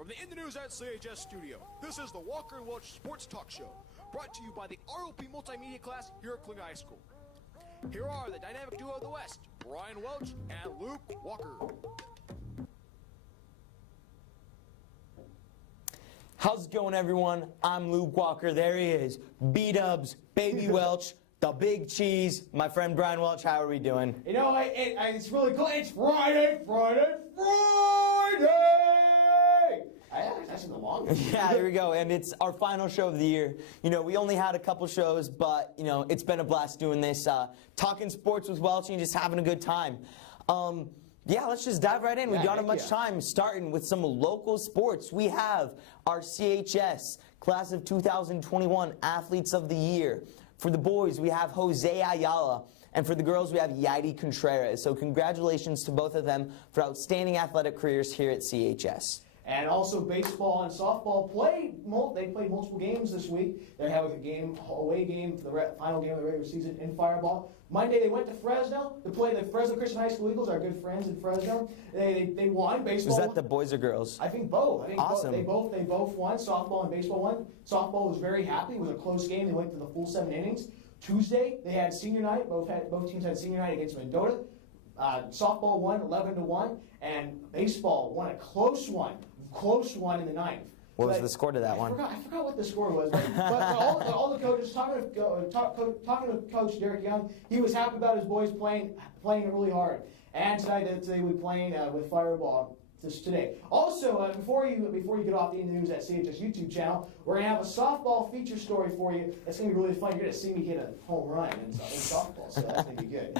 From the In the News at CHS studio, this is the Walker and Welch Sports Talk Show, brought to you by the ROP Multimedia class here at Kling High School. Here are the dynamic duo of the West, Brian Welch and Luke Walker. How's it going, everyone? I'm Luke Walker. There he is, B-Dubs, Baby Welch, the Big Cheese. My friend Brian Welch, how are we doing? You know, it's really cool. It's Friday! That's in the longest. Yeah, here we go. And it's our final show of the year. You know, we only had a couple shows, but, you know, it's been a blast doing this. Talking sports with Welch and just having a good time. Yeah, let's just dive right in. We don't have much time. Starting with some local sports. We have our CHS Class of 2021 Athletes of the Year. For the boys, we have Jose Ayala. And for the girls, we have Yaidi Contreras. So congratulations to both of them for outstanding athletic careers here at CHS. And also baseball and softball they played multiple games this week. They're having a away game for the final game of the regular season in Fireball. Monday they went to Fresno to play the Fresno Christian High School Eagles, our good friends in Fresno. They won baseball. Was that the boys or girls? I think both. Awesome. They both won. Softball and baseball won. Softball was very happy. It was a close game. They went to the full 7 innings. Tuesday they had senior night. Both teams had senior night against Mendota. Softball won 11-1, and baseball won a close one in the ninth. What was the score to that one? I forgot what the score was. But all the coaches, talking to Coach Derek Young, he was happy about his boys playing really hard. And tonight they will be playing with Fireball today. Also, before you get off the In the News at CHS YouTube channel, we're going to have a softball feature story for you. It's going to be really fun. You're going to see me hit a home run in softball, so that's going to be good.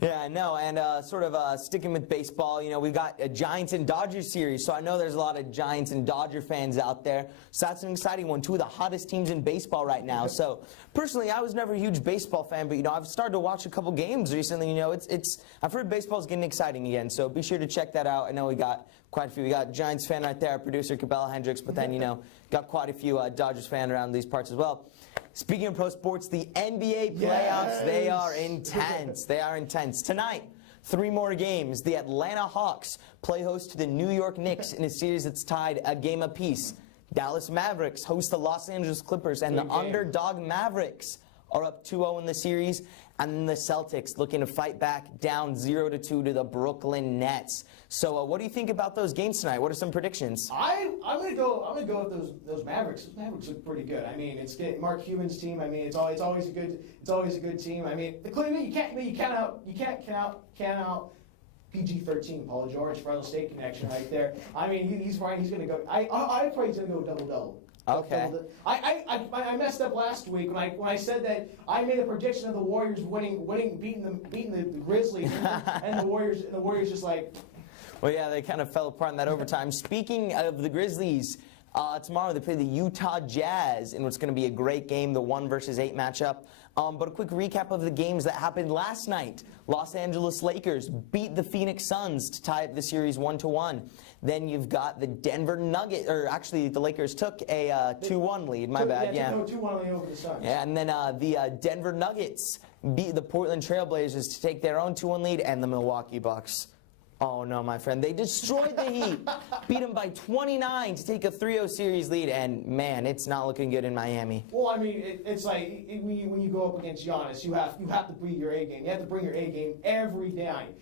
Yeah, I know. And sort of sticking with baseball, you know, we've got a Giants and Dodgers series, so I know there's a lot of Giants and Dodger fans out there. So that's an exciting one. Two of the hottest teams in baseball right now. So personally, I was never a huge baseball fan, but you know, I've started to watch a couple games recently. You know, I've heard baseball's getting exciting again. So be sure to check that out. I know we got quite a few. We got Giants fan right there, our producer Cabela Hendricks, but then, you know, got quite a few Dodgers fan around these parts as well. Speaking of pro sports, the NBA playoffs, they are intense. They are intense. Tonight, 3 more games. The Atlanta Hawks play host to the New York Knicks in a series that's tied a game apiece. Dallas Mavericks host the Los Angeles Clippers, and the underdog Mavericks are up 2-0 in the series. And the Celtics looking to fight back down 0-2 to the Brooklyn Nets. So what do you think about those games tonight? What are some predictions? I'm gonna go with those Mavericks. Those Mavericks look pretty good. I mean, it's Mark Cuban's team. I mean, it's always a good team. I mean, the Cleveland you can't count out PG-13, Paul George, Fresno State connection right there. I mean, he's gonna go. I probably he's gonna go double-double. Okay. I messed up last week when I said that I made a prediction of the Warriors beating the Grizzlies, and the Warriors just like. Well, yeah, they kind of fell apart in that overtime. Speaking of the Grizzlies, tomorrow they play the Utah Jazz in what's going to be a great game, the 1 versus 8 matchup. But a quick recap of the games that happened last night. Los Angeles Lakers beat the Phoenix Suns to tie up the series 1-1. Then you've got the Denver Nuggets, or actually the Lakers took a 2-1 lead, my bad. Yeah, 2-1 lead over the Suns. Yeah, and then the Denver Nuggets beat the Portland Trailblazers to take their own 2-1 lead, and the Milwaukee Bucks. Oh, no, my friend. They destroyed the Heat, beat them by 29 to take a 3-0 series lead, and, man, it's not looking good in Miami. Well, I mean, it's like when you go up against Giannis, you have to bring your A game. You have to bring your A game every night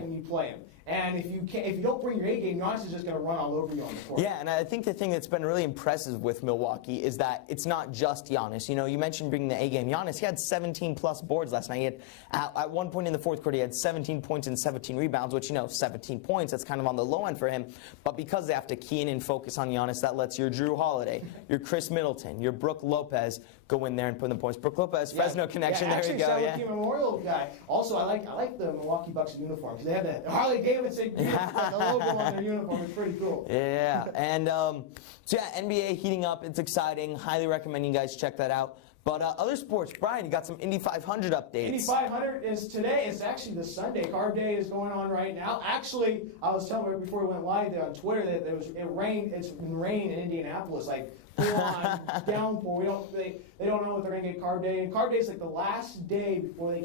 when you play him. And if you don't bring your A game, Giannis is just going to run all over you on the court. Yeah, and I think the thing that's been really impressive with Milwaukee is that it's not just Giannis. You know, you mentioned bringing the A game. Giannis, he had 17-plus boards last night. He had, at one point in the fourth quarter, he had 17 points and 17 rebounds, which, you know, 17 points, that's kind of on the low end for him. But because they have to key in and focus on Giannis, that lets your Drew Holiday, your Chris Middleton, your Brook Lopez go in there and put in the points. Brook Lopez, Fresno connection, there you go. Yeah, Memorial guy. Also, I like the Milwaukee Bucks uniform because they have the Harley Davidson the logo on their uniform. It's pretty cool. Yeah, and so yeah, NBA heating up. It's exciting. Highly recommend you guys check that out. But other sports, Brian, you got some Indy 500 updates. Indy 500 is today. It's actually the Sunday. Carb Day is going on right now. Actually, I was telling right before we went live there on Twitter that it rained. It's been raining in Indianapolis, like full-on downpour. They don't know if they're going to get Carb Day. And Carb Day is like the last day before they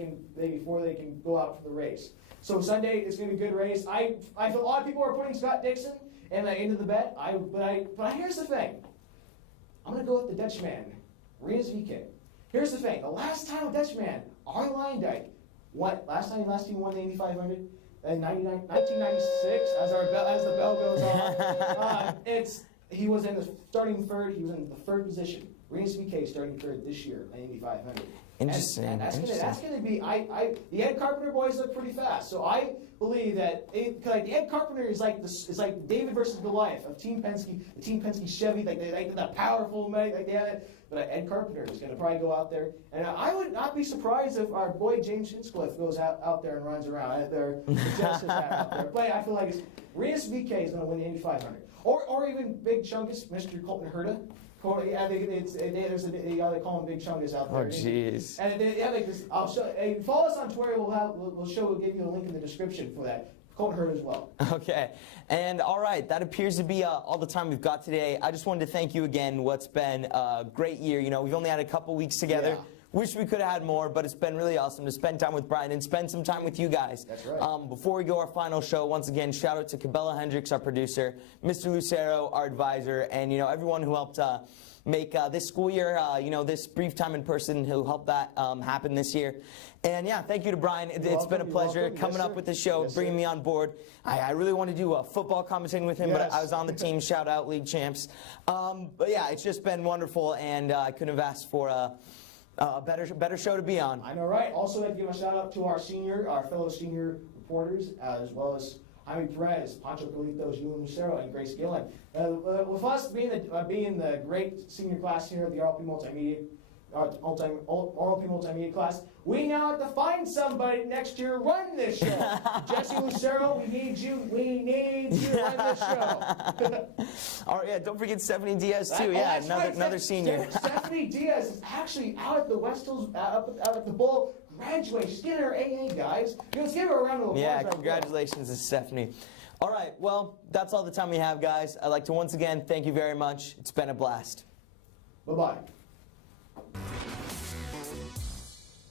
can go out for the race. So Sunday it's going to be a good race. I feel a lot of people are putting Scott Dixon and into the bet. But here's the thing. I'm gonna go with the Dutchman, Rinus VK. Here's the thing. The last time a Dutchman, Arne Luijendijk, last team won the Indy 500 in 1996. As the bell goes on, he was in the starting third. He was in the third position. Rinus VK starting third this year in the Indy 500. Interesting. And that's going to be. The Ed Carpenter boys look pretty fast, so I believe that Ed Carpenter is like David versus Goliath of Team Penske. The Team Penske Chevy, like the powerful man, like they have it. But Ed Carpenter is going to probably go out there, and I would not be surprised if our boy James Hinchcliffe goes out there and runs around out there. Out there. But I feel like Rinus VK is going to win the Indy 500, or even Big Chungus, Mr. Colton Herta. Yeah, they call him Big Chungus out there. Oh, jeez. And I'll show. Follow us on Twitter. We'll give you a link in the description for that. Colton Herta as well. Okay. And all right, that appears to be all the time we've got today. I just wanted to thank you again. What's been a great year. You know, we've only had a couple weeks together. Yeah. Wish we could have had more, but it's been really awesome to spend time with Brian and spend some time with you guys. That's right. Before we go our final show, once again, shout out to Cabela Hendricks, our producer, Mr. Lucero, our advisor, and everyone who helped make this school year, this brief time in person, who helped that happen this year. And yeah, thank you to Brian. It's been a pleasure coming up with the show, bringing me on board. I really want to do a football commentating with him, but I was on the team. Shout out, league champs. But yeah, it's just been wonderful, and I couldn't have asked for a better show to be on. I know, right? Also, I'd like to give a shout out to our fellow senior reporters, as well as Jaime Perez, Pancho Colitos, Ewan Lucero, and Grace Gillen. With us being the great senior class here at the RLP Multimedia class, we now have to find somebody next year to run this show. Jesse Lucero, we need you. We need you to run this show. All right, yeah, don't forget Stephanie Diaz too. Another senior. Stephanie Diaz is actually out at the West Hills, out at the Bowl. Graduate. She's getting her AA, guys. Let's give her a round of applause. Yeah, congratulations to Stephanie. All right, well, that's all the time we have, guys. I'd like to once again thank you very much. It's been a blast. Bye-bye.